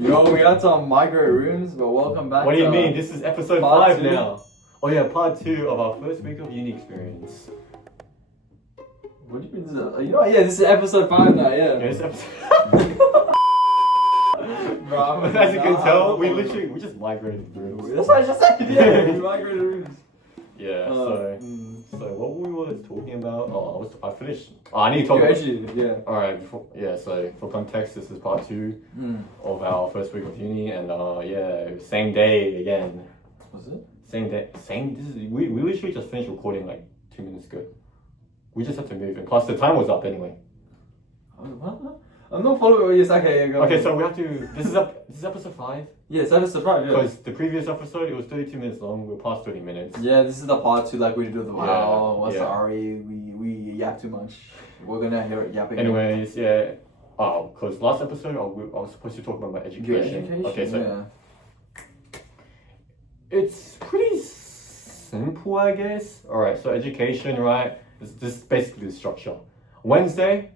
Yo, we had some migrate rooms, but welcome back. What do you mean? This is episode part 5 two. now. Oh yeah, part 2 of our first week of uni experience. What do you mean? This is, you know what? Yeah, this is episode 5 now. Yeah. Yeah, this episode. Bro, As you can tell, we just migrated rooms. That's what I just said. Yeah, we migrated rooms. Yeah. So what we were talking about? I finished. I need to talk. You about... actually, yeah. All right. So for context, this is part 2 of our first week of uni, and same day again. Was it? Same day. We literally just finished recording like 2 minutes ago. We just had to move, and plus the time was up anyway. What? I'm not following what you're saying. Okay, go. Okay, so we have to. This is episode 5. Yeah, it's episode 5. Yeah. Because the previous episode it was 32 minutes long. We're past 30 minutes. Yeah, this is the part 2, like we did with the Yeah. sorry, we yap too much. We're gonna hear it yapping. Anyways, yeah. Oh, because last episode I was supposed to talk about my education. Okay, so yeah. it's pretty simple, I guess. All right, so education, right? This is basically the structure. Wednesday,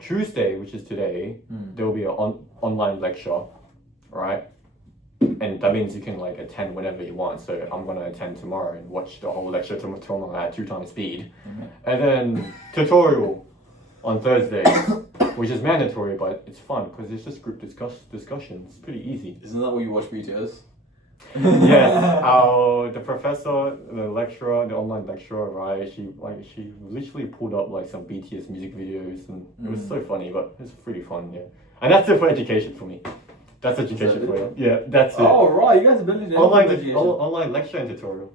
Tuesday, which is today, there will be an online lecture, right? And that means you can like attend whenever you want. So I'm gonna attend tomorrow and watch the whole lecture tomorrow at 2 times speed. And then tutorial on Thursday, which is mandatory, but it's fun because it's just group discussions. It's pretty easy. Isn't that what you watch BTS? Yes, the professor, the lecturer, the online lecturer, right? She literally pulled up like some BTS music videos, and it was so funny. But it's pretty fun, yeah. And that's it for education for me. That's education for you. Yeah, that's it. Oh right, you guys built it. Online lecture and tutorial.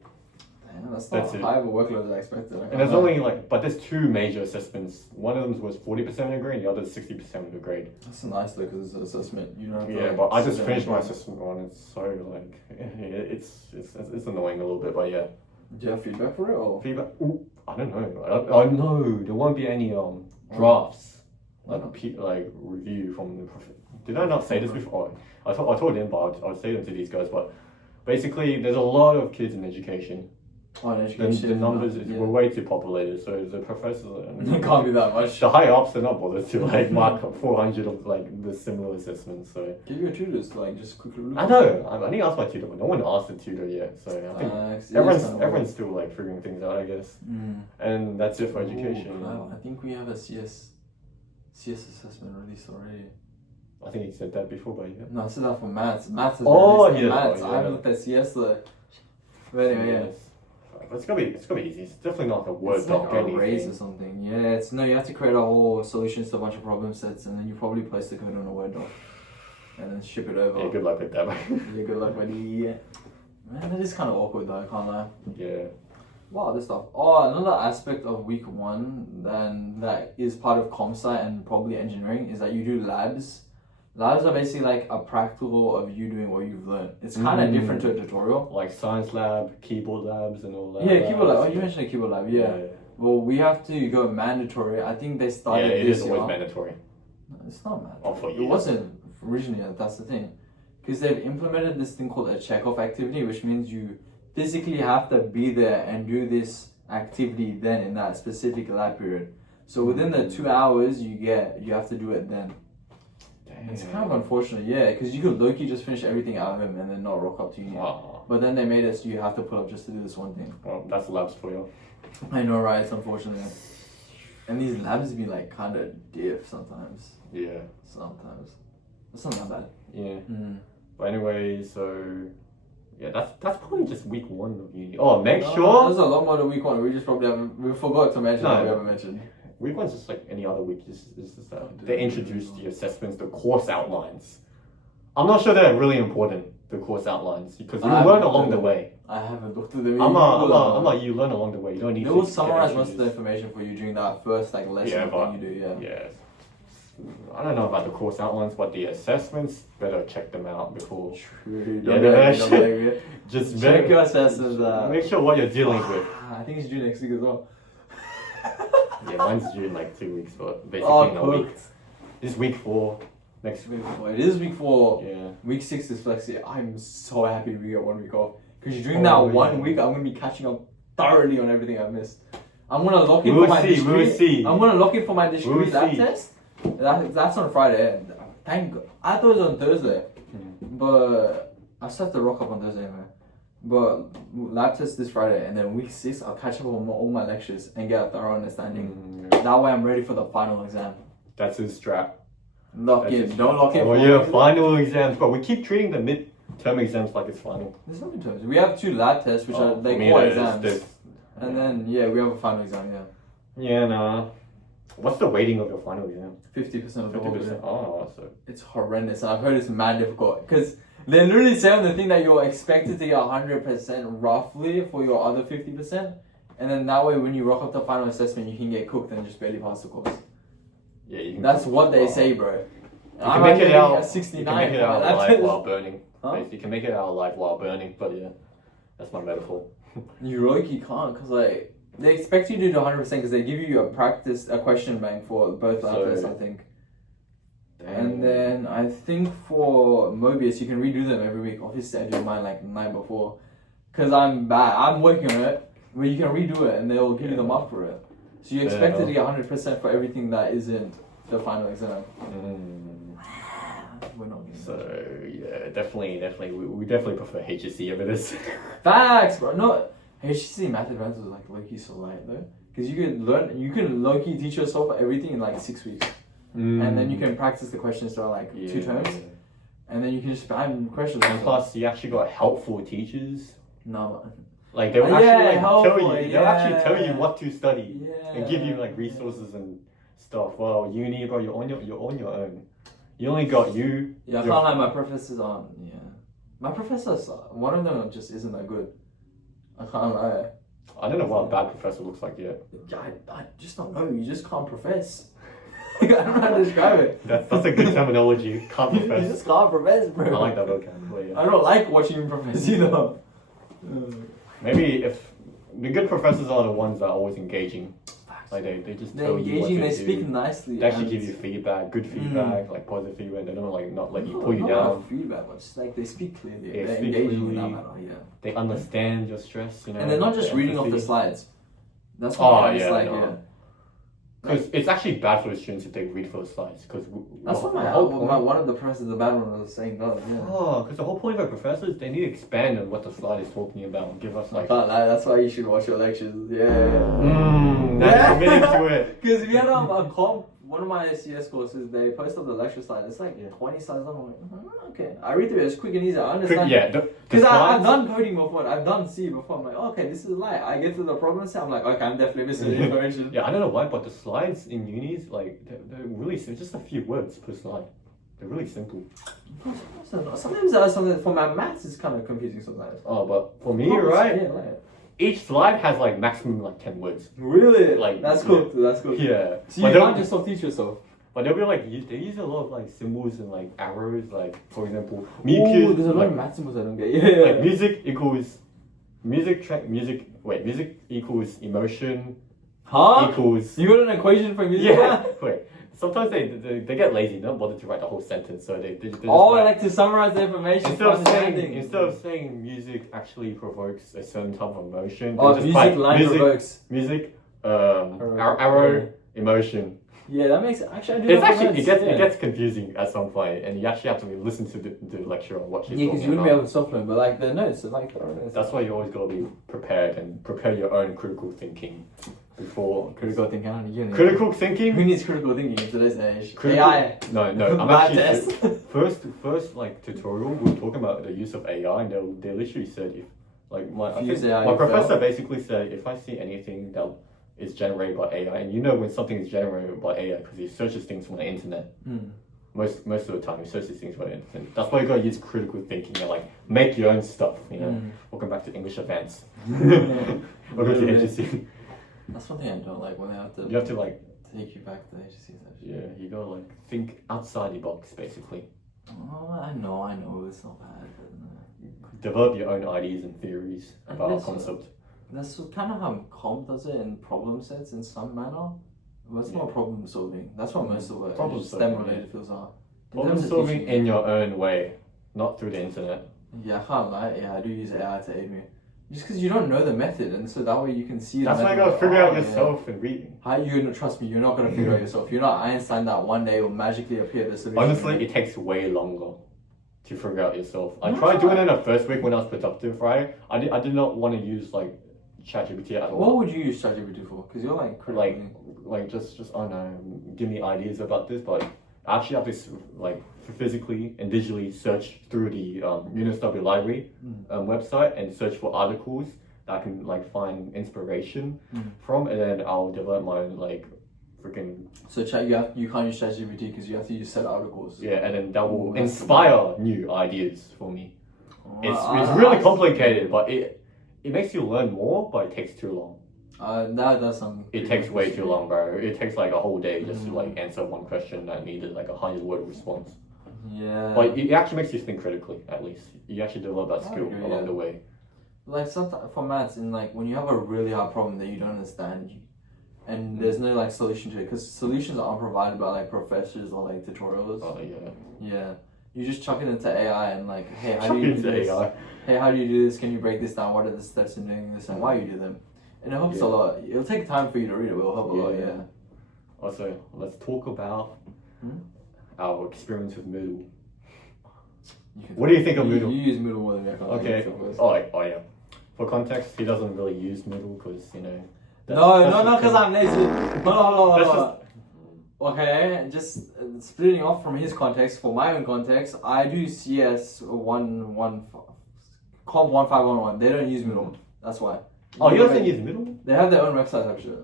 Damn, that's not high of a workload as I expected. And there's only but there's 2 major assessments. One of them was 40% of the grade, and the other is 60% of the grade. That's nice though, because it's an assessment. You don't have to, yeah, but I just finished my assessment one. It's so like it's annoying a little bit, but yeah. Do you have feedback for it or? Feedback? Ooh, I don't know. I know there won't be any drafts like review from the prof. Did I not say this before? I told him, but I'll say them to these guys. But basically, there's a lot of kids in education. Oh, in education. The numbers were way too populated, so the professors. It can't be that much. The higher ups are not bothered to like mark 400 of like the similar assessments. So give your tutors like just quickly. I know. I need to ask my tutor, but no one asked the tutor yet. So I think everyone's still like figuring things out, I guess. And that's it for education. I think we have a CS assessment released already. I think you said that before, but yeah. No, I said that for maths. Maths is released. Maths. Yeah. I haven't looked at CS though. But anyway, yes. But it's gonna be easy. It's definitely not a Word it's doc like anything. arrays or something. Yeah, you have to create a whole solutions to a bunch of problem sets, and then you probably place the code on a Word doc, and then ship it over. Yeah, good luck with that. Yeah, good luck, buddy. Yeah. Man, that is kind of awkward though. I can't lie. Yeah. Wow, this stuff. Oh, another aspect of week 1 then that is part of comp-sci and probably engineering is that you do labs. Labs are basically like a practical of you doing what you've learned. It's kind of different to a tutorial. Like science lab, keyboard labs and all that. Yeah, keyboard lab. Oh, you mentioned a keyboard lab, yeah. Well, we have to go mandatory. I think they started it this is always mandatory. No, it's not mandatory. Oh, for it wasn't originally, that's the thing. Because they've implemented this thing called a check-off activity, which means you physically have to be there and do this activity then in that specific lab period. So within the 2 hours you have to do it then. It's kind of unfortunate, yeah, because you could low-key just finish everything out of him and then not rock up to uni. But then they made it so you have to pull up just to do this one thing. Well, that's labs for you. I know, right? It's unfortunate. And these labs be like kind of diff sometimes. Yeah. Sometimes. It's not that bad. Yeah. But anyway, so yeah, that's probably just week 1 of uni. Oh, make sure. There's a lot more than week 1. We just probably we forgot to mention that we haven't mentioned. Week 1's just like any other week. It's just that they introduced the assessments, the course outlines. I'm not sure they're really important, the course outlines, because you learn along the way. I haven't looked at them. You learn along the way. You don't need to. They will summarize most of the information for you during that first like lesson thing you do. Yeah. I don't know about the course outlines, but the assessments, better check them out before. True. Just check your assessments out. Make sure what you're dealing with. I think it's due next week as well. Yeah, mine's due in like 2 weeks, but basically in a week. This is week 4. Next week. It is week 4. Yeah. Week 6 is flexi. I'm so happy we get 1 week off. Because during that 1 week, I'm going to be catching up thoroughly on everything I've missed. I'm going to lock in for my discrete. I'm going to lock in for my discrete lab test. That's on Friday. thank God. I thought it was on Thursday, Mm. but I still have to rock up on Thursday, man. But lab test this Friday, and then week 6, I'll catch up on all my lectures and get a thorough understanding. That way, I'm ready for the final exam. That's his strap. Lock That's in. his Don't lock in. Oh yeah, final exams. But we keep treating the mid-term exams like it's final. There's no midterms. We have 2 lab tests, which are they call exams. And then we have a final exam. Yeah, nah. What's the weighting of your final exam? 50% of the whole 50%. exam. Oh, so It's horrendous. And I've heard it's mad difficult because they literally say on the thing that you're expected to get 100% roughly for your other 50%, and then that way when you rock up the final assessment, you can get cooked and just barely pass the course. yeah, you can. That's what they say, bro. You can make it out. At 69. You can make it for my out lab alive test. while burning. Huh? You can make it out alive while burning. But yeah, that's my metaphor. You really can't because like they expect you to do 100% because they give you a question bank for both lab tests, I think. And then I think for Mobius, you can redo them every week. Obviously, I do mine like the night before because I'm bad. I'm working on it, but you can redo it and they'll give you the mark for it. So you're expected to get 100% for everything that isn't the final exam. We're not getting So yeah, definitely, we definitely prefer HSC over this. Facts, bro. No, HCC Math Advanced was like low-key so light though. Because you can low-key teach yourself everything in like 6 weeks. And then you can practice the questions for like 2 terms. And then you can just spam questions. And plus, you actually got helpful teachers. No. Like they will actually they'll actually tell you what to study Yeah. and give you like resources and stuff. Well, uni, bro, you're on your own. You only got you. Yeah, I can't lie, my professors aren't. Yeah. My professors, one of them just isn't that good. I can't lie. I don't know what a bad professor looks like yet. I just don't know. You just can't profess. I don't know how to describe it. That's a good terminology. Can't You profess. just can't profess, bro. I like that vocab. Yeah. I don't like watching you profess either. Maybe if the good professors are the ones that are always engaging. Like they just They're tell you what engaging, to they do. speak nicely. They actually and give you feedback, good feedback, like positive feedback. They don't like not let you pull you not down. like feedback, but just like they speak clearly. Yeah, They're speak engaging in clearly. that matter, yeah. They understand your stress, you know. And they're not just their reading off the empathy. slides. That's Oh, what yeah, like, no. yeah. Because it's actually bad for the students if they read for the slides. Because That's what one of the professors, the bad one, was saying. God, yeah. Oh, because the whole point of a professor is they need to expand on what the slide is talking about and give us I like. can't lie, that's why you should watch your lectures. Yeah. That's committing to it. Because we had a comp, one of my CS courses, they posted the lecture slide. It's like 20 slides long. I'm like, okay. I read through it, it's quick and easy. I understand. Because I've done coding before, I've done C before. I'm like, okay, this is light. I get to the problem set, I'm like, okay, I'm definitely missing the information. Yeah, I don't know why, but the slides in unis, like, they're really simple. Just a few words per slide. They're really simple. Sometimes for my maths, it's kind of confusing sometimes. Oh, but for me, right? Yeah, right. Each slide has like maximum like 10 words. Really? Like, that's cool. That's cool. Yeah. So you can't just self-teach yourself. But they'll be like, they use a lot of like symbols and like arrows, like for example, Ooh, there's a lot like, of math symbols I don't get. Yeah. like music equals music equals emotion equals. You got an equation for music? Yeah. Wait. Sometimes they get lazy. They don't bother to write the whole sentence, so they just I write, like to summarize the information. instead of saying music actually provokes a certain type of emotion. Oh, just music write line provokes. Music, arrow, emotion. Yeah, that makes actually. I do It's actually notes, it gets confusing at some point, and you actually have to listen to the lecturer and watch it. Yeah, because you wouldn't be able to soft learn, but like the notes, are like. That's why you always gotta be prepared and prepare your own critical thinking before. Critical thinking. I don't know. Critical Who thinking? needs critical thinking in today's age? Critical- AI. No. I'm Bad actually test. first like tutorial. We were talking about the use of AI, and they literally said if like If you use AI, my you professor fail. basically said if I see anything that is generated by AI, and you know when something is generated by AI because he searches things from the internet. Most of the time, he searches things from the internet. That's why you gotta use critical thinking and like make your own stuff. You know. Welcome back to English Advanced. Welcome to HSC. That's one thing I don't like when they have to. You have to like. Take you back to HSC. Yeah, you gotta like think outside the box, basically. Oh, I know, it's not bad. But, Develop your own ideas and theories about a guess so. concept. That's kind of how comp does it in problem sets in some manner. But it's not problem solving. That's what most of it Problem STEM solving, related fields are. In Problem terms of solving teaching, in your own way, not through the internet. Yeah, I can't lie. Yeah, I do use AI to aid me. Just because you don't know the method, and so that way you can see. That's the why you method. gotta figure out Yeah. yourself and read. How you trust me? You're not gonna figure out yourself. You're not Einstein that one day will magically appear the solution. Honestly, it takes way longer to figure out yourself. I No, tried it's doing not. it the first week when I was productive, right? I did not want to use like ChatGPT at all. What would you use ChatGPT for? Because you're like critically. Like just I don't know, give me ideas about this, but I actually have to like physically and digitally search through the UNSW library website and search for articles that I can like find inspiration from, and then I'll develop my like freaking So you can't use ChatGPT because you have to use set articles. yeah, and then that will that's inspire new ideas for me. It's I- really I- complicated, but it makes you learn more, but it takes too long. That's something. It takes way too long, bro. It takes like a whole day just to like answer one question that needed like 100-word response. Yeah. But it actually makes you think critically. At least you actually develop that I skill agree, along yeah. the way. Like sometimes for maths, and like when you have a really hard problem that you don't understand, and there's no like solution to it, because solutions aren't provided by like professors or like tutorials. Oh yeah. Yeah. You just chuck it into AI and like, hey, how Chuck do you it do into this? AI. Hey, how do you do this? Can you break this down? What are the steps in doing this and why you do them? And it helps a Yeah. lot. It'll take time for you to read it, but it'll help a lot, Yeah. yeah. Also, let's talk about our experience with Moodle. What do you think of Moodle? You use Moodle more than me. I feel like. Okay. It's- Oh yeah. For context, he doesn't really use Moodle because that's No, just because I'm lazy. Hold That's on. Okay, just splitting off from his context, for my own context, I do CS 115, Comp 1511. They don't use Moodle. That's why. Oh, you don't use Moodle? They have their own website, actually.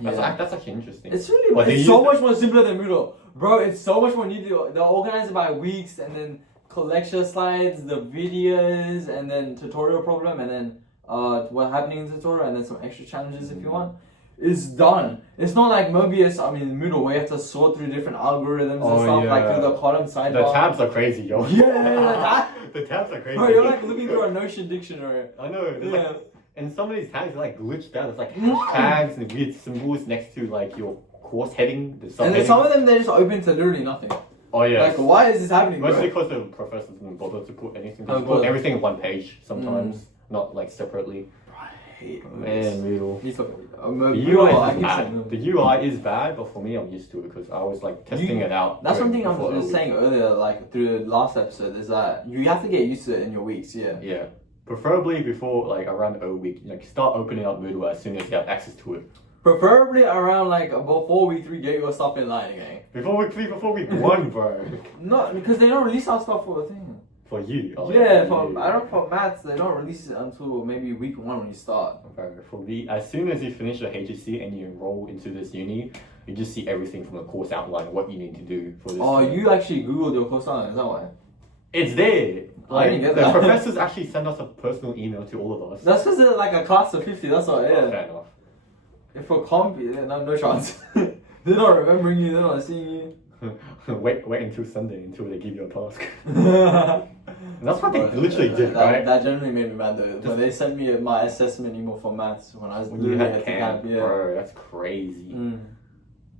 That's actually interesting. It's really, But they it's so use much more simpler than Moodle. Bro, it's so much more neat. They're organized by weeks, and then lecture slides, the videos, and then tutorial problem, and then what happening in the tutorial, and then some extra challenges if you want. It's done. It's not like Mobius, Moodle, where you have to sort through different algorithms and stuff, like through the column sidebar. The tabs are crazy, yo. Yeah, The tabs are crazy. bro, you're like looking through a Notion dictionary. I know. There's Yeah. like, and some of these tags are like glitched out. There's like hashtags and weird symbols next to like your course heading. The And then some of them, they're just open to literally nothing. Oh yeah. Like, why is this happening, bro? Mostly because the professors didn't bother to put anything. They Of just course. put everything in one page sometimes, not like separately. I hate Man, Moodle. He's like, The Moodle, I UI is keep bad. saying The UI is bad, but for me, I'm used to it because I was like testing it out. That's during- something I before was a week. saying earlier, like through the last episode, is that you have to get used to it in your weeks, yeah. Yeah. Preferably before like around O week, like start opening up Moodle as soon as you have access to it. Preferably around like before week 3, get your stuff in line again. Before week 3, before week 1, bro. No, because they don't release our stuff for a thing. For you. Oh, Yeah, for you. I don't for maths, they don't release it until maybe week 1 when you start. Bro, for me, as soon as you finish your HSC and you enroll into this uni, you just see everything from the course outline, what you need to do for this. Oh, term. you actually Googled your course outline, is that why? It's there. I Like, didn't get the that. professors actually send us a personal email to all of us. That's because they're like a class of 50, that's what, Oh, yeah. fair enough. If for comp, no chance. They're not remembering you, they're not seeing you. wait until Sunday until they give you a task. That's That's what they literally did, right? That generally made me mad though. When they sent me my assessment email for maths when I was When you literally had at the camp, camp, yeah. bro, that's crazy. Mm.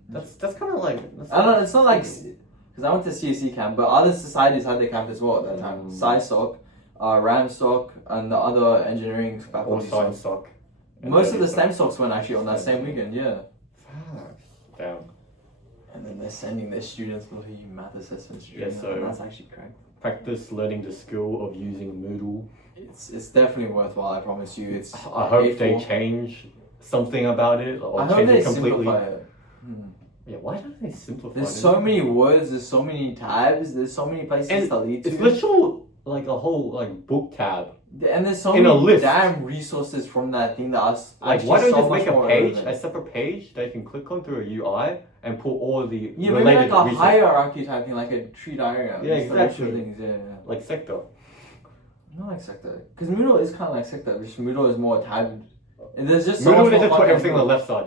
That's kind of like. I don't know, it's not like, because I went to CSE camp, but other societies had their camp as well at that time. SciSoc, RamSoc, and the other engineering Or faculty. science sock. Most of the STEM stocks went actually on that same weekend, yeah. Damn. And then they're sending their students for the math assessments. Yeah, so- that's actually correct. Practice learning the skill of using Moodle. It's definitely worthwhile. I promise you. It's. I hope they A4. change something about it or I hope change they it completely. simplify it. Hmm. Yeah, why don't they simplify There's it? so many words. There's so many tabs. There's so many places And to lead to. It's literal like a whole like book tab. And there's so in a many list. damn resources from that thing that us. Like, actually why don't you so just much make a more page, relevant. a separate page that you can click on through a UI and pull all the Yeah, maybe related like a resources. hierarchy type thing, like a tree diagram. Yeah, instead of exactly. Things. Yeah, yeah. like sector. Not like sector, because Moodle is kind of like sector. Which Moodle is more tabbed. And there's just so Moodle much they more just put content. everything on the left side.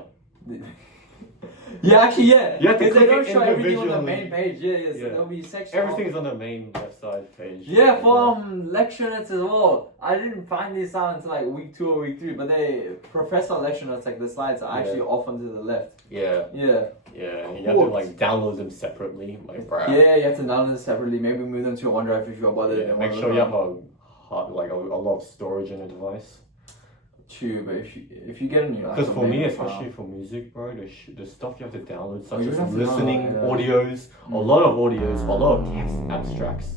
Yeah, actually, yeah. You have to Because they click don't it show everything on the individually. main page. Yeah, yeah. So Yeah. there'll be sections. Everything is on the main left side page. Yeah, for lecture notes as well. I didn't find this out until like week 2 or week 3, but they professor lecture notes, like the slides are actually off onto the left. Yeah, Yeah. yeah. You have to like download them separately, like bro. Yeah, you have to download them separately. Maybe move them to a OneDrive if you're bothered. Yeah, and make wanna sure look you have around. hard, like a lot of storage in a device. True, but if you get a new like Because a for me, mega especially file, for music, bro, the stuff you have to download, such you as have to listening download, audios, a lot of audios, a lot of text abstracts,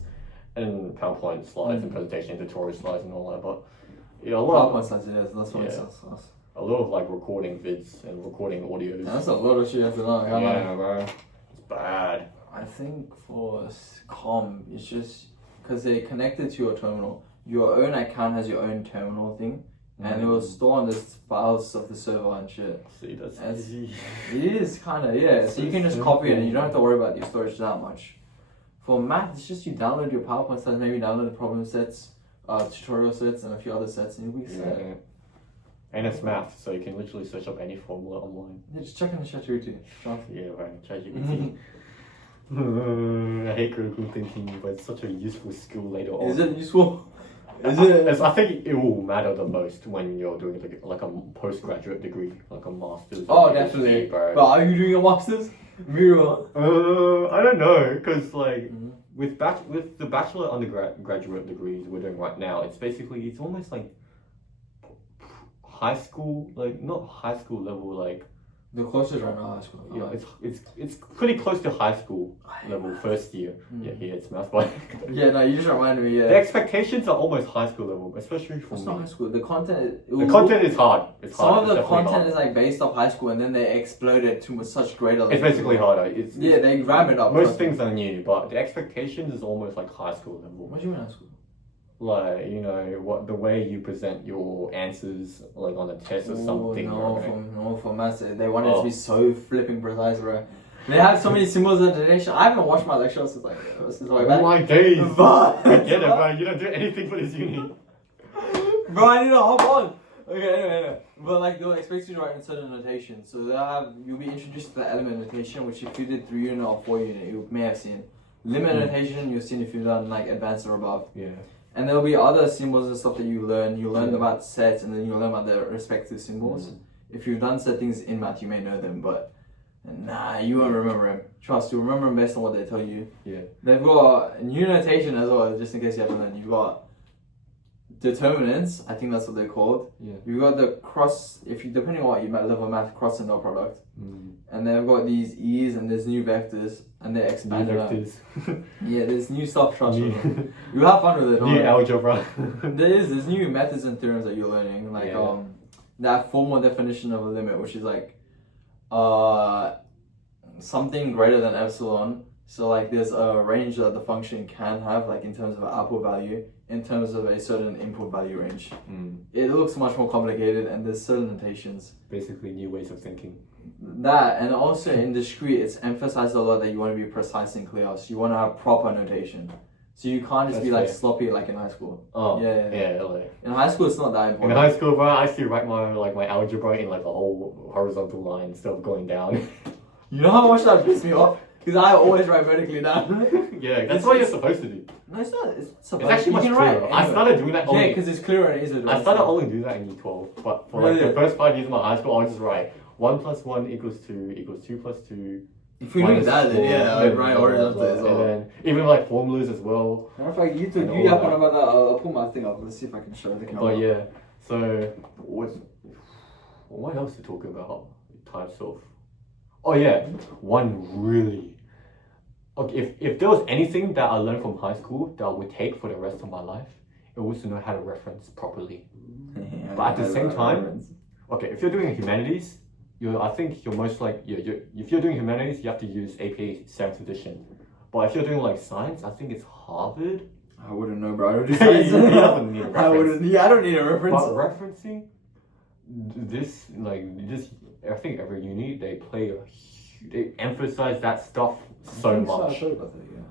and PowerPoint slides and presentation tutorial slides and all that. But yeah, a lot. PowerPoint slides, yeah, that's what it Yeah. says. A lot of like recording vids and recording audios. That's a lot of shit you have to know. Yeah, bro. It's bad. I think for com, it's just because they're connected to your terminal. Your own account has your own terminal thing, and it will store on the files of the server and shit. See, that's It's- easy. It is kind of, yeah. So you can just copy it and you don't have to worry about your storage that much. For math, it's just you download your PowerPoint slides, maybe download the problem sets, tutorial sets, and a few other sets, and you'll be set. Yeah. And it's math, so you can literally search up any formula online. Yeah, just check in the ChatGPT. Yeah, right. ChatGPT. I hate critical thinking, but it's such a useful skill later on. Is it useful? Is it? I think it will matter the most when you're doing like a postgraduate degree, like a master's. Oh, or PhD, definitely. bro. But are you doing a master's? Mirror. I don't know, because like Mhm. with the bachelor undergraduate degrees we're doing right now, it's almost like high school, like not high school level, like The closest right now, high school. yeah, it's pretty close to high school level first year. Yeah, here it's math, but Yeah, no, you just reminded me. the Yeah. expectations are almost high school level, especially for It's me. not high school. The content. The content is hard. It's Some hard. of the It's definitely content hard. is like based off high school, and then they exploded to such greater. It's basically harder. It's Yeah, they ram it up. most things are new, but the expectations is almost like high school level. What do you mean high school? Like, you know, what the way you present your answers like on a test or something. No, right? for maths, they want it to be so flipping precise, bro. They have so many symbols and notation. I haven't watched my lectures since way back. Oh my days! But I get it, bro. You don't do anything for this uni. Bro, I need to hop on. Okay, anyway. But like they'll expect you to write in certain notation. So you'll be introduced to the element notation, which if you did 3 unit or 4 unit, you may have seen. Limit notation, you've seen if you've done like advanced or above. Yeah. And there'll be other symbols and stuff that you learn. You learn about sets, and then you learn about their respective symbols. If you've done set things in math, you may know them, but nah, you won't remember them. Trust, you'll remember them based on what they tell you. Yeah. They've got new notation as well, just in case you haven't learned. You've got determinants, I think that's what they're called. Yeah. You've got the cross, depending on what you level of math, cross and dot product. And they've got these e's, and there's new vectors, and they're expanded out. Yeah, there's new stuff, trust me. You'll have fun with it. New algebra. There's new methods and theorems that you're learning, like Yeah. that formal definition of a limit, which is like something greater than epsilon. So like there's a range that the function can have, like in terms of an output value, in terms of a certain input value range. It looks much more complicated, and there's certain notations. Basically, new ways of thinking. That, and also in discrete, it's emphasized a lot that you want to be precise and clear. So you want to have proper notation. So you can't just That's be like fair. sloppy like in high school. Oh, Yeah. like, In high school, it's not that in important. high school, bro, I used to write my algebra in like a whole horizontal line instead of going down. You know how much that pissed me off? Because I always write vertically down. Yeah, that's what you're supposed to do. No, it's not. It's It's actually much you can clearer. write I started doing that Yeah, only. because it's clearer and easier to I started only doing that in year 12, but for like Really? the first 5 years of my high school, I would just write 1 plus 1 equals 2 equals 2 plus 2. If you're doing that, then yeah, I'd write blah, blah, horizontal as blah. well. And then even like formulas as well. Matter of fact, you And all have that. one about that. I'll pull my thing up. Let's see if I can show the camera. But yeah, so what else to talk about? Types of. Oh yeah, one really. Okay, if there was anything that I learned from high school that I would take for the rest of my life, it was to know how to reference properly. But at the same time, okay, if you're doing humanities, I think you're most like if you're doing humanities, you have to use APA 7th edition. But if you're doing like science, I think it's Harvard. I wouldn't know, bro. I don't do You science. don't need a I reference. wouldn't. Yeah, I don't need a reference. But referencing this, I think every uni they emphasize that stuff so much.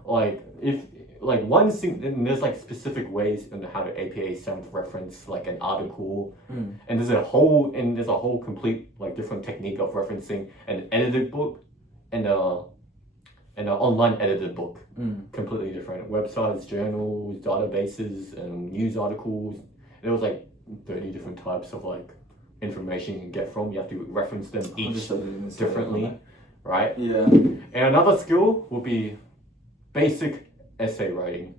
Like if one thing, and there's like specific ways in how the APA 7th reference like an article, and there's a whole complete like different technique of referencing an edited book and an online edited book. Completely different websites, journals, databases, and news articles. There was like 30 different types of like information you can get from. You have to reference them each differently, right? Yeah. And another skill would be basic essay writing.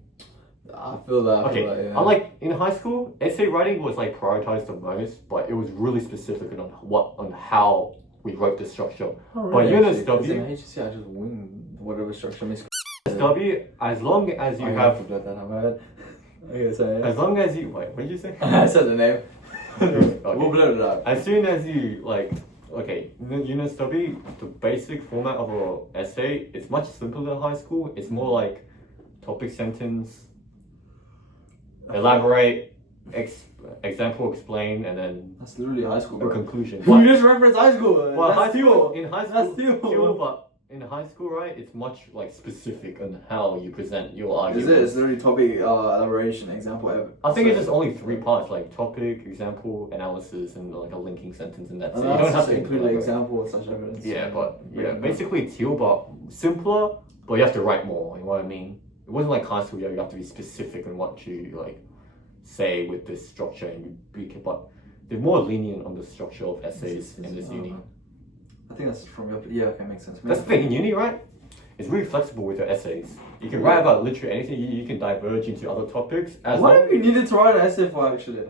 I feel that. Okay, Yeah. unlike in high school, essay writing was like prioritized the most, but it was really specific on how we wrote the structure. Oh, But really, actually, UNSW 'cause in HSC, I just wing whatever structure makes. UNSW, as long as you I have, to blur that out my head. Okay, sorry. as long as you wait, what did you say? I said the name. Okay. We'll blur it out. As soon as you like, okay, the UNSW, the basic format of a essay, it's much simpler than high school. It's more like topic sentence, elaborate, example, explain, and then That's literally high school, a bro. conclusion. You just reference high school. Well, That's high school, still. in high school, That's still. but in high school, right, it's much like specific on how you present your Is argument. it? It's literally topic elaboration, example. I think it's just only 3 parts, like topic, example, analysis, and like a linking sentence, and that's it. You don't have to include elaborate. example such evidence. Yeah, but yeah, Yeah. basically teal, but simpler, but you have to write more. You know what I mean? It wasn't like high school. You have to be specific in what you like say with this structure, and you be, but they're more lenient on the structure of essays in this uni. I think that's from your. Yeah, okay, makes sense. That's the thing in uni, right? It's really flexible with your essays. You can write about literally anything. You can diverge into other topics. As What long have you needed to write an essay for actually?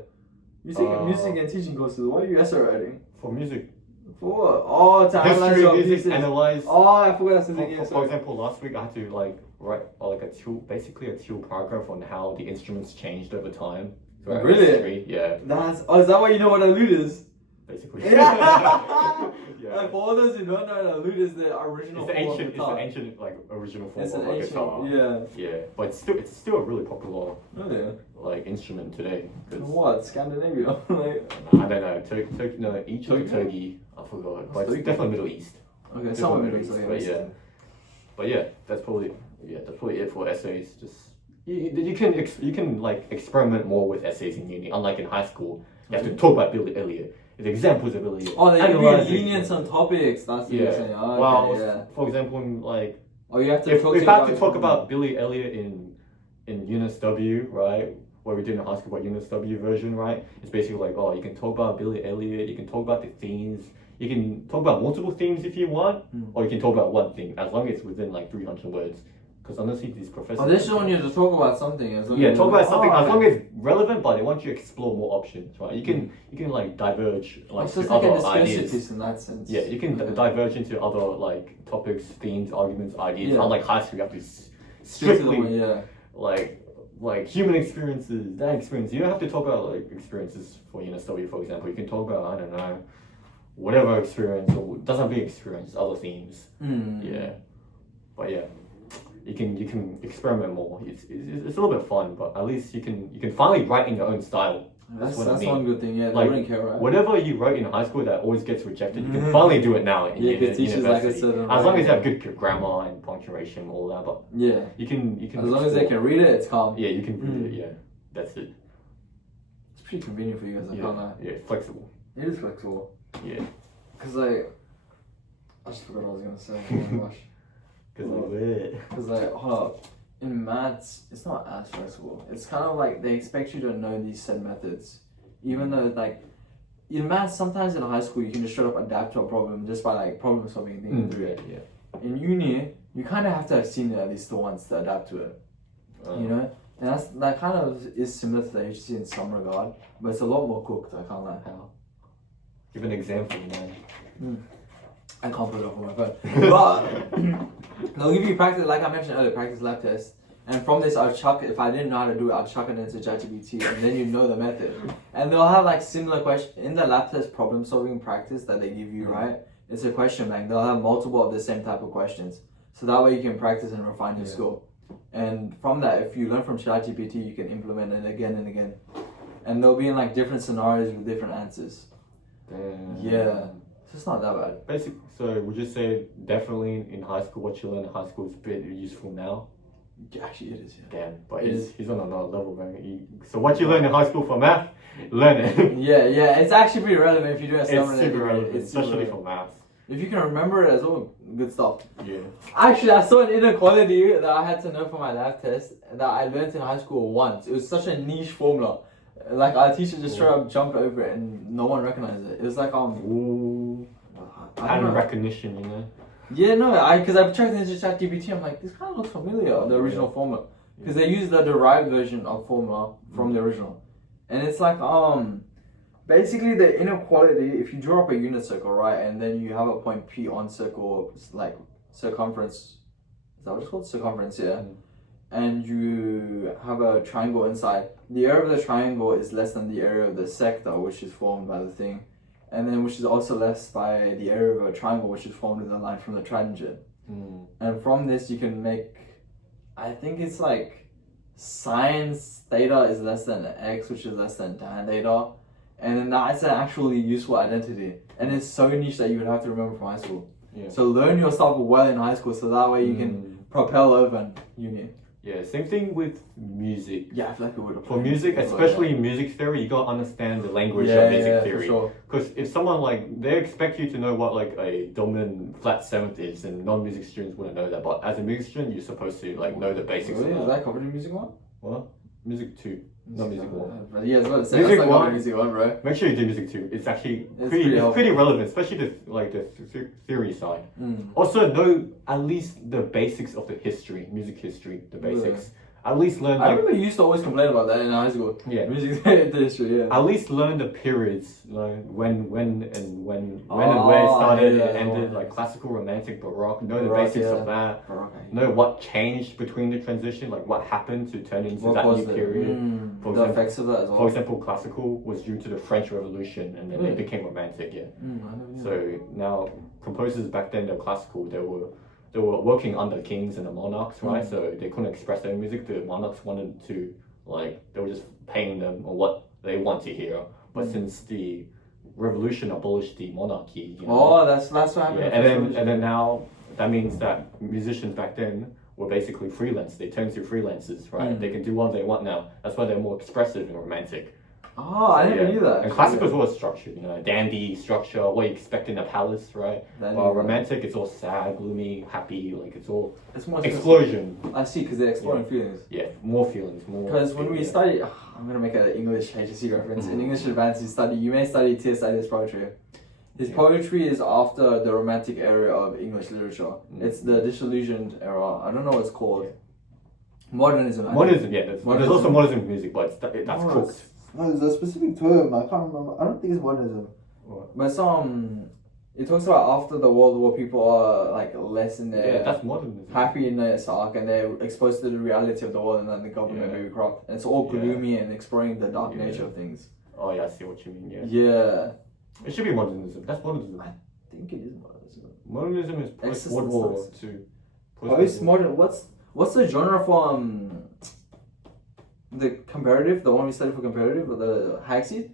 You take Uh, music and teaching courses. Why are you essay writing? for music, For what? Oh, to analyze history, your music, pieces. analyze. Oh, I forgot that's the thing. Yeah, For sorry. example, last week I had to like write like basically a teal paragraph on how the instruments changed over time. throughout Really? history. Yeah, That's. Oh, is that why you know what a lute is? basically. Yeah. Yeah. Like for all those who don't know, a lute is the original. It's the form of ancient, it's guitar. the ancient like original form It's of an a ancient. guitar. Yeah. Yeah, but it's still a really popular Oh yeah. like instrument today. 'Cause What? Scandinavia? Like. I don't know, no, each of Turkey? Turkey, I forgot, but it's Turkey? definitely Middle East. Okay, somewhere Middle East. But yeah, but yeah, that's probably it for essays. Just you can like experiment more with essays in uni, unlike in high school. You have to talk about Billy Elliot, the examples of Billy Elliot. Oh, they give you analyzing- lenient on topics. That's what you're saying. Oh, okay, well, yeah. for example, like Oh, you have to if talk I have to talk it. about Billy Elliot in UNSW, right? What we did in high school, about UNSW version, right? It's basically like, oh, you can talk about Billy Elliot, you can talk about the themes, you can talk about multiple themes if you want, or you can talk about one thing, as long as it's within like 300 words. Because honestly, these professors. Oh, they just want you to talk about something. Yeah, talk about something as long as. as it's relevant, but they want you to explore more options, right? You can like diverge like So to it's like a other discussion ideas. piece in that sense. Yeah, you can Okay. diverge into other like topics, themes, arguments, ideas. Yeah. Unlike high school, you have to Stick to the strictly one, yeah. like human experiences, that experience. You don't have to talk about like experiences for UNSW, for example. You can talk about, I don't know, whatever experience, or it doesn't have to be experience, other themes. Yeah, but yeah, you can experiment more. It's a little bit fun, but at least you can finally write in your own style. That's what I mean. one good thing. Yeah, they Like, wouldn't care, right? Whatever you wrote in high school that always gets rejected, you can finally do it now in Yeah, good teachers like a university. certain As long way. as you have good grammar and punctuation, all that. But Yeah. you can As long as they can read it, it's calm. Yeah, you can read it. Yeah, that's it. It's pretty convenient for you guys. I can't lie. Yeah, flexible. It is flexible. Yeah, Cause like, I just forgot what I was gonna say. Oh my gosh. because Cause like, hold up. In maths, it's not as flexible. It's kind of like they expect you to know these set methods, even though like in maths, sometimes in high school you can just straight up adapt to a problem just by like problem solving and thinking through it. yeah. In uni, you kind of have to have seen it at least once to adapt to it. You know, and that kind of is similar to the HC in some regard, but it's a lot more cooked. I can't lie. How? Give an example, man. I can't put it up on my phone. But they'll give you practice, like I mentioned earlier, practice lab test. And from this, I'll chuck, if I didn't know how to do it, I'll chuck it into ChatGPT, and then you know the method. And they'll have like similar questions in the lab test problem solving practice that they give you, right? It's a question bank. They'll have multiple of the same type of questions. So that way you can practice and refine your skill. And from that, if you learn from ChatGPT, you can implement it again and again. And they'll be in like different scenarios with different answers. Damn. Yeah. So it's not that bad. Basic. So would you say definitely in high school, what you learned in high school is a bit useful now? Actually, it is, yeah. Damn, but It he's on another level, man. So what you learned in high school for math, learn it. Yeah, it's actually pretty relevant if you do a It's summer. super relevant, It's super especially relevant. for math. If you can remember it as well, good stuff. Yeah. Actually, I saw an inequality that I had to know for my lab test that I learned in high school once. It was such a niche formula. Like our teacher just straight up jumped over it and no one recognized it. It was like Ooh. I don't Pattern know. recognition, you know. Yeah, no, because I checked into ChatGPT. I'm like, this kind of looks familiar. The original formula. because they use the derived version of formula from the original, and it's like basically the inequality. If you draw up a unit circle, right, and then you have a point P on circle like circumference, is that what it's called? Circumference, yeah. And you have a triangle inside. The area of the triangle is less than the area of the sector, which is formed by the thing, and then which is also less by the area of a triangle, which is formed with a line from the tangent. And from this, you can make, I think it's like sine theta is less than x, which is less than tan theta, and then that's an actually useful identity. And it's so niche that you would have to remember from high school. Yeah. So learn your stuff well in high school, so that way you can propel over in uni. Yeah, same thing with music. Yeah, I feel like it would. For music, especially in music theory, you gotta understand the language of music theory. For sure. Because if someone like they expect you to know what like a dominant flat seventh is, and non-music students wouldn't know that. But as a music student, you're supposed to like know the basics. Really? Of Is that covered in music one? What? Music 2, not music 1. But yeah, it's about to say Music that's not one- covered in music one, bro. Make sure you do music 2. It's actually It's pretty helpful. relevant, especially the theory side. Also know at least the basics of the history, music history, the basics. At least learn I like remember you used to always complain about that in high school. Yeah. Music history, yeah. at least learn the periods, like when and where it started, yeah, it ended, yeah. like classical, romantic, baroque. Know the Baroque, basics yeah. of that. Baroque, Know what changed between the transition, like what happened to turn into what that caused new it? period. For The example- effects of that as well. For example, classical was due to the French Revolution, and then Really? it became romantic. Yeah. I never knew that. So now composers back then, they're classical. They were working under kings and the monarchs, right? So they couldn't express their music. The monarchs wanted to they were just paying them on what they want to hear. But since the revolution abolished the monarchy, that's what happened. yeah, and then now that means that musicians back then were basically freelance. They turned to freelancers, right? They can do what they want now. That's why they're more expressive and romantic. I never knew that. And classical is all structured, dandy structure, what you expect in a palace, right? While romantic, it's all sad, gloomy, happy, like it's all It's more explosion. I see, because they're exploring feelings. Yeah, more feelings, more. Because when we study, I'm gonna make an English HSC reference. In English advanced, you may study T.S. Eliot's poetry. His poetry is after the romantic era of English literature. It's the disillusioned era. I don't know what it's called. Modernism. I think. Modernism, yeah. There's also modernism music, but that's cooked. No, there's a specific term. I can't remember. I don't think it's modernism. What? But it talks about after the World War, people are like less in their Yeah, that's modernism. happy in their sark, and they're exposed to the reality of the world, and then the government may be corrupt, and it's all gloomy and exploring the dark nature of things. Oh yeah, I see what you mean. Yeah. Yeah, It should be modernism. That's modernism. I think it is modernism. Modernism is post World War II. Postmodern. What's the genre for the comparative? The one we studied for comparative, or the Haxie?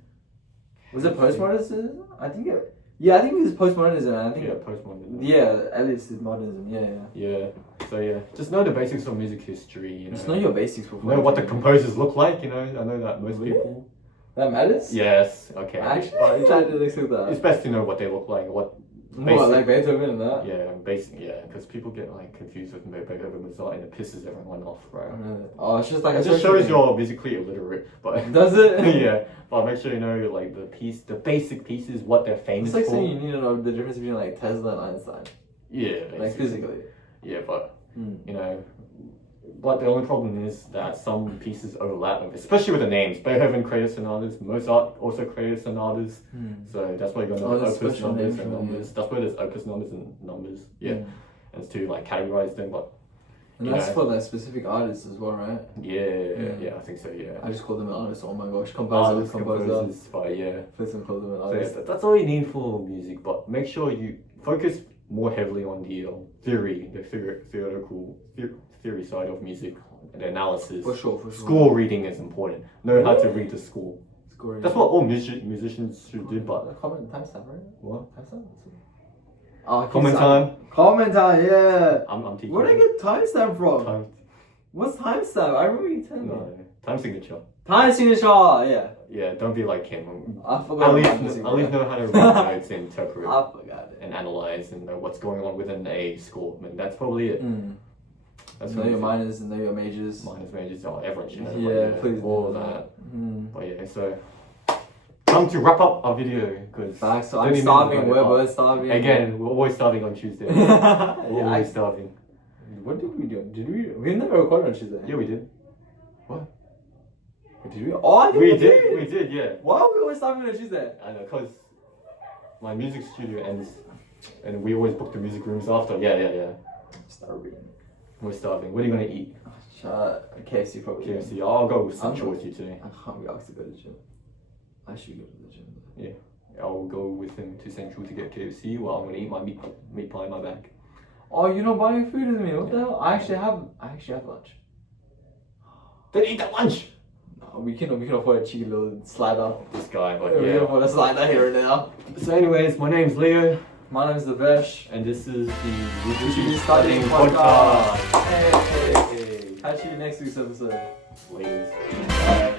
Was it postmodernism? I think it. Yeah, I think it was postmodernism. I think. Yeah, postmodernism. Yeah, Ellis is modernism. Yeah. Yeah. So yeah, just know the basics of music history. Just know your basics before. Know what the composers look like. I know that most people. That matters. Yes. Okay. Actually, I didn't expect that. It's best to know what they look like. What. What, like Beethoven and that? Yeah, because people get like confused with Beethoven and Mozart, and it pisses everyone off, right? Oh, it's just like It just shows you're musically illiterate, but Does it? yeah, but make sure you know like the basic pieces, what they're famous It's like for. saying you need to know the difference between like Tesla and Einstein, Yeah, like basically. physically. Yeah, but but the only problem is that some pieces overlap, especially with the names. Beethoven created sonatas, Mozart also created sonatas, so that's why you're gonna know there's opus special numbers names and for them, numbers. That's why there's opus numbers and numbers. Yeah, and it's to like categorize them, but And that's for the specific artists as well, right? yeah, I think so. Yeah. I just call them an artist. Oh my gosh, composer. Composers, but yeah. Person calls them an So artist. that's all you need for music, but make sure you focus more heavily on the theory side of music, and the analysis. For sure. Score reading is important. Know how to read the score. Scoring. That's what all musicians should do, but Comment timestamp, right? what? Timestamp. Oh, Comment time. Comment time, yeah. I'm teaching. Where did I get timestamp from? Time. What's timestamp? I remember you telling me. No, time signature. Time signature, yeah. Yeah, don't be like him. I forgot. At least know how to read notes and interpret I forgot it. and analyze and know what's going on within a score. I mean, that's probably it. That's Know what your I think. minors and know your majors. Minus majors, everyone should know. Yeah, but please. all that. But yeah, so time to wrap up our video because Facts, so I'm starving. We're both starving. Again, we're always starving on Tuesday. Yeah, Always starving. What did we do? We never recorded on Tuesday. Yeah, we did. What? Did we? Oh, I think We did, yeah. Why are we always stopping on a Tuesday? I know, cause my music studio ends, and we always book the music rooms after. Yeah. Starving. We're starving. What are you gonna eat? KFC probably. KFC. I'll go with Central with you today. I can't be asked to go to the gym. I should go to the gym. Yeah, I'll go with him to Central to get KFC while I'm gonna eat my meat pie in my bag. Oh, you're not buying food with me? What the hell? I actually have lunch. Then eat that lunch. No, we can afford a cheeky little slider. This guy, but We can yeah. afford a slider here and there. So, anyways, my name's Leo, My name is Devesh. and this is the We should be Studying studying podcast. Hey. Hey. Catch you next week's episode. Ladies. Bye.